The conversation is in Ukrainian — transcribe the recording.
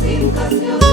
Синка сльози.